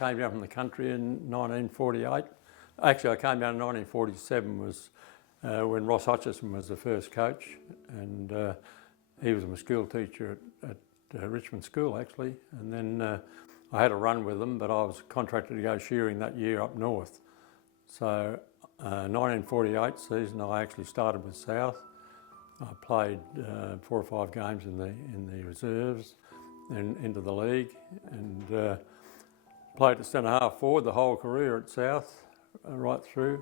came down from the country in 1948. Actually, I came down in 1947 was when Ross Hutchison was the first coach, and he was my school teacher at Richmond School actually, and then I had a run with them, but I was contracted to go shearing that year up north. So 1948 season I actually started with South. I played 4 or 5 games in the reserves and into the league, and played at centre half forward the whole career at South, right through.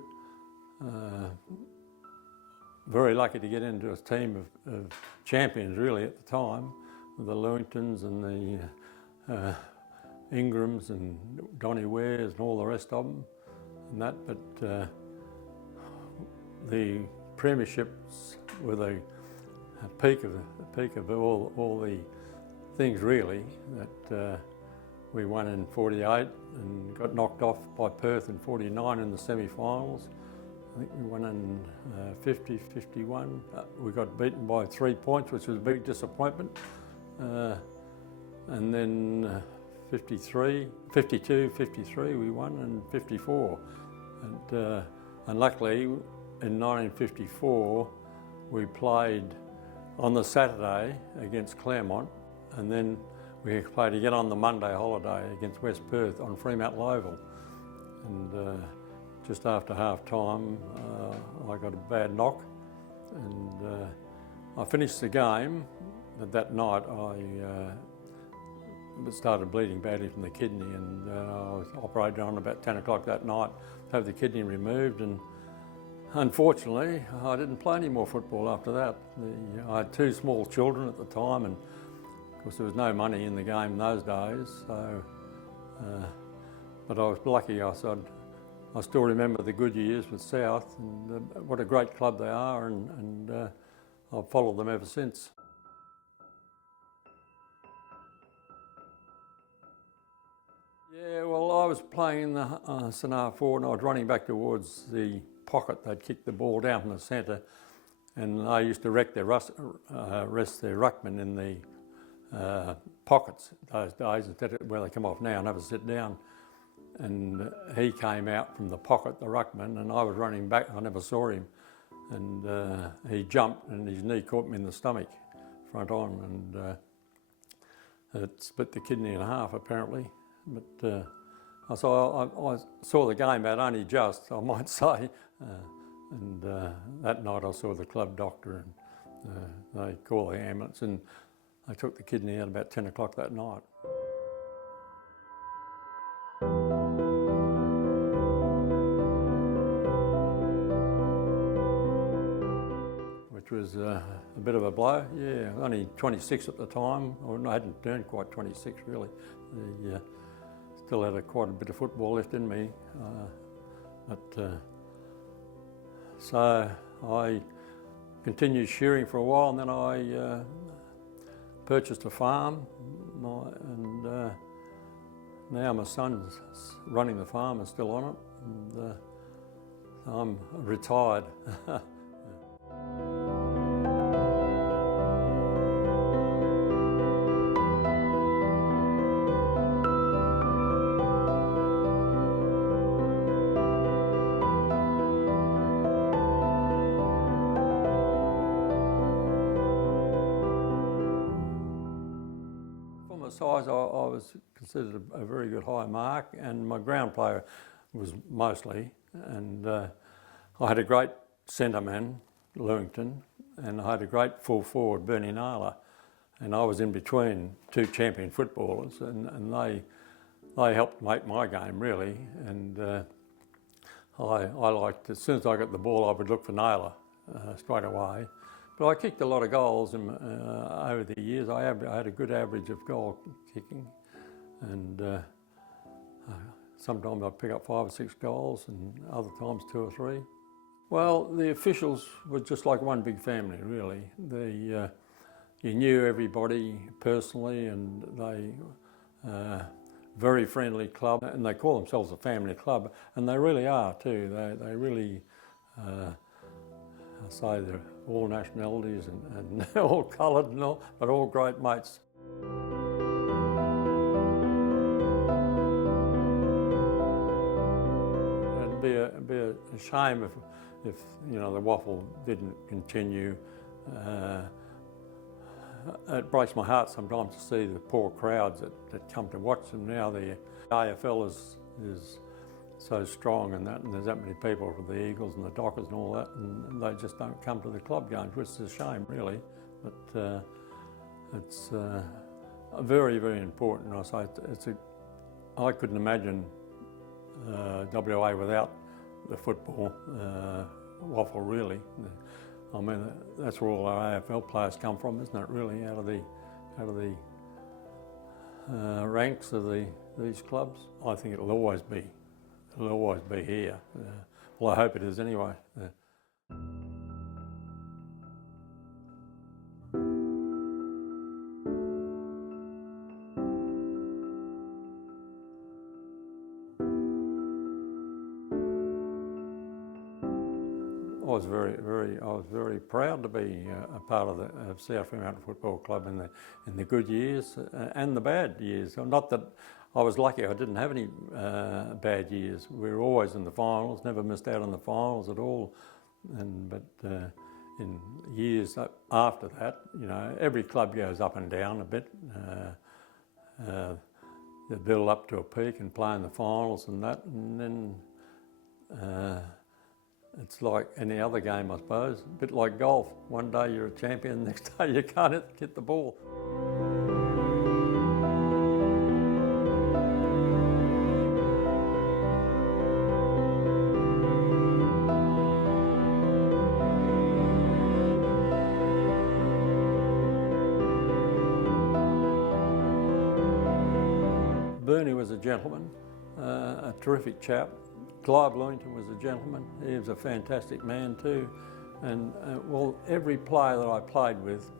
Very lucky to get into a team of champions really at the time, with the Lewingtons and the Ingrams and Donny Wares and all the rest of them and that, but the premierships were the peak of all the things really that we won in 48 and got knocked off by Perth in 49 in the semi-finals. I think we won in 50, 51. We got beaten by 3 points, which was a big disappointment. And then 52, 53 we won, and 54. And luckily in 1954 we played on the Saturday against Claremont, and then we played again on the Monday holiday against West Perth on Fremantle Oval. And just after half time I got a bad knock, and I finished the game, but that night I started bleeding badly from the kidney, and I was operated on about 10 o'clock that night to have the kidney removed, and unfortunately I didn't play any more football after that. I had 2 small children at the time, and of course there was no money in the game in those days, so but I was lucky. I still remember the good years with South, and what a great club they are, and I've followed them ever since. Yeah, well, I was playing in the centre forward, and I was running back towards the pocket. They'd kick the ball down from the centre, and I used to rest their ruckman in the pockets those days, instead of where they come off now and have a sit down. And he came out from the pocket, the ruckman, and I was running back. I never saw him, and he jumped, and his knee caught me in the stomach, front on, and it split the kidney in half apparently. But I saw the game out only just, I might say, and that night I saw the club doctor, and they called the ambulance, and they took the kidney out about 10 o'clock that night. Which was a bit of a blow, yeah. Only 26 at the time, or I hadn't turned quite 26 really. Still had quite a bit of football left in me, so I continued shearing for a while, and then I purchased a farm, and now my son's running the farm and still on it, and I'm retired. Size, I was considered a very good high mark, and my ground player was mostly, and I had a great centre man, Lewington, and I had a great full forward, Bernie Naylor, and I was in between 2 champion footballers, and they helped make my game really, and I liked, as soon as I got the ball I would look for Naylor straight away. But I kicked a lot of goals over the years. I had a good average of goal kicking, and sometimes I'd pick up 5 or 6 goals, and other times 2 or 3. Well, the officials were just like one big family, really. You knew everybody personally, and they very friendly club, and they call themselves a family club, and they really are too. They really. I say they're all nationalities and all coloured and all, but all great mates. a shame if you know the waffle didn't continue. It breaks my heart sometimes to see the poor crowds that come to watch them now. The AFL is so strong and there's that many people for the Eagles and the Dockers and all that, and they just don't come to the club games, which is a shame really. But it's very, very important. I say I couldn't imagine WA without the football waffle really. I mean, that's where all our AFL players come from, isn't it? Really, out of the ranks of these clubs. I think it'll always be here. Well, I hope it is anyway. I was very proud to be a part of the South Fremantle Football Club in the good years and the bad years. Not that I was lucky; I didn't have any bad years. We were always in the finals, never missed out on the finals at all. But in years after that, you know, every club goes up and down a bit. They build up to a peak and play in the finals and that, and then. It's like any other game, I suppose, a bit like golf. One day you're a champion, the next day you can't hit the ball. Bernie was a gentleman, a terrific chap. Clive Lewington was a gentleman. He was a fantastic man too. And well, every player that I played with,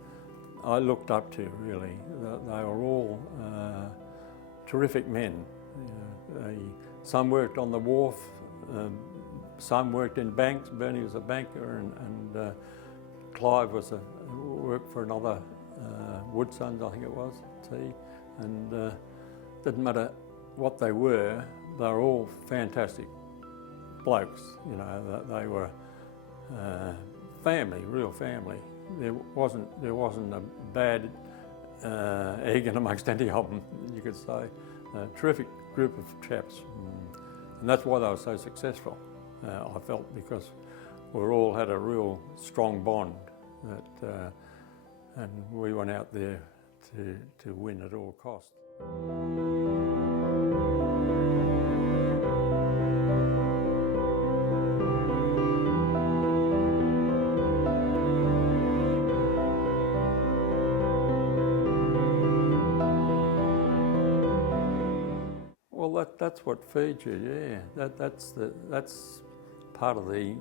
I looked up to really. They were all terrific men. You know, some worked on the wharf, some worked in banks. Bernie was a banker, and Clive worked for another Woodsons, I think it was, and didn't matter what they were all fantastic blokes. You know, they were family, real family. There wasn't a bad egg in amongst any of them, you could say. A terrific group of chaps, and that's why they were so successful. I felt, because we all had a real strong bond, and we went out there to win at all costs. Well, that's what feeds you, yeah. That's part of the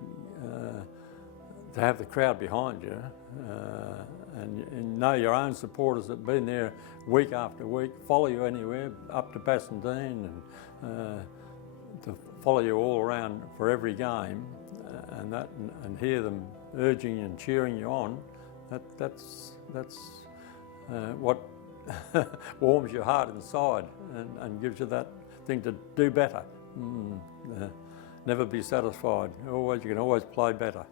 to have the crowd behind you, and know your own supporters that've been there week after week, follow you anywhere up to Bassendean, and to follow you all around for every game, and hear them urging and cheering you on. That's what warms your heart inside and gives you that thing to do better. Never be satisfied. You can always play better.